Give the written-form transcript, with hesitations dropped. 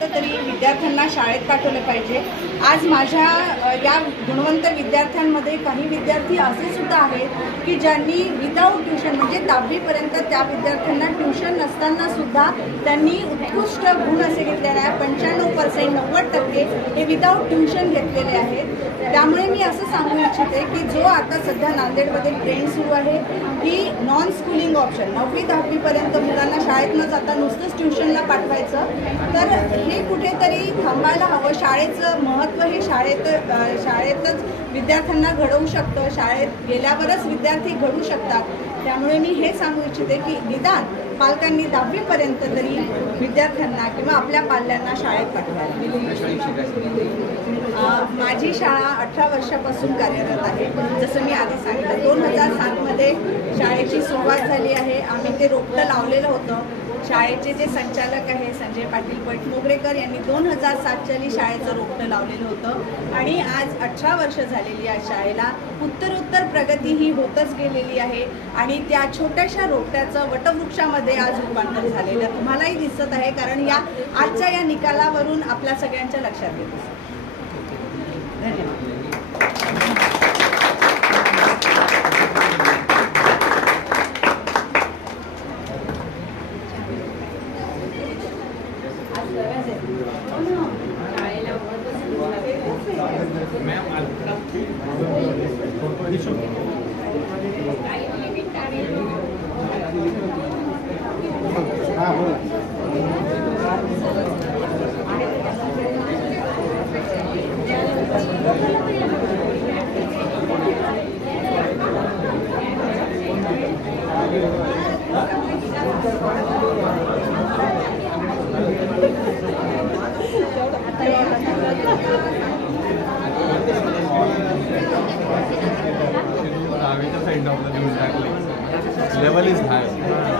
तरी विद्यार्थ्यांना शाळेत पाठवलं पाहिजे। आज माझ्या या गुणवंत विद्यार्थ्यांमध्ये काही विद्यार्थी असे सुद्धा आहेत की ज्यांनी विदाऊट ट्यूशन म्हणजे 10वी पर्यंत त्या विद्यार्थ्यांना ट्यूशन नसताना सुद्धा त्यांनी उत्कृष्ट गुण असे घेतलेले आहेत। 95% 90% हे विदाऊट ट्यूशन घेतलेले आहेत। त्यामुळे मी असं सांगू इच्छिते की जो आता सध्या नांदेडमध्ये ट्रेंड सुरू आहे की नॉन स्कूलिंग ऑप्शन 9वी 10वी पर्यंत मुलांना शाळेत न जाता नुसतंच ट्यूशनला पाठवायचं, तर हे कुठेतरी थांबायला हवं। शाळेचं महत्त्व हे शाळेतच विद्यार्थ्यांना घडवू शकतं, शाळेत गेल्यावरच विद्यार्थी घडू शकतात। त्यामुळे मी हे सांगू इच्छिते की निदान पालकांनी 10वी पर्यंत तरी विद्यार्थ्यांना किंवा आपल्या पाल्यांना शाळेत पाठवायला। माझी शाळा 18 वर्षापासून कार्यरत आहे। जसं मी आधी सांगितलं 2007 मध्ये शाळेची सुरुवात झाली आहे। आम्ही ते रोपटं लावलेलं होतं। शाळेचे जे संचालक आहे संजय पाटील पैठमोगरेकर यांनी 2007 शाळेचं रोपटं लावलेलं होतं आणि आज 18 वर्ष झालेली आहे शाळेला। उत्तरोत्तर प्रगती ही होतच गेलेली आहे आणि त्या छोट्याशा रोपट्याचं वटवृक्षामध्ये आज रूपांतर झालेलं तुम्हालाही दिसत आहे, कारण या आजच्या या निकालावरून आपल्या सगळ्यांच्या लक्षात येतं। धन्यवाद। Level is high.